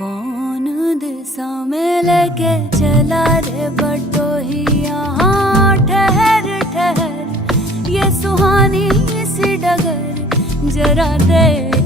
कौन दिशा में लेके चला रे बटोही, यहाँ ठहर ठहर ये सुहानी सी डगर जरा दे